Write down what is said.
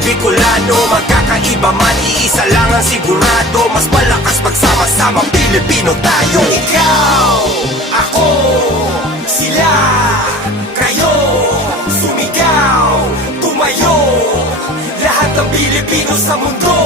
Bicolano, magkakaiba man, iisa lang ang sigurado. Mas malakas pagsama-sama, Pilipino tayo. Ikaw, ako, sila, kayo, sumigaw, tumayo, lahat ng Pilipino sa mundo.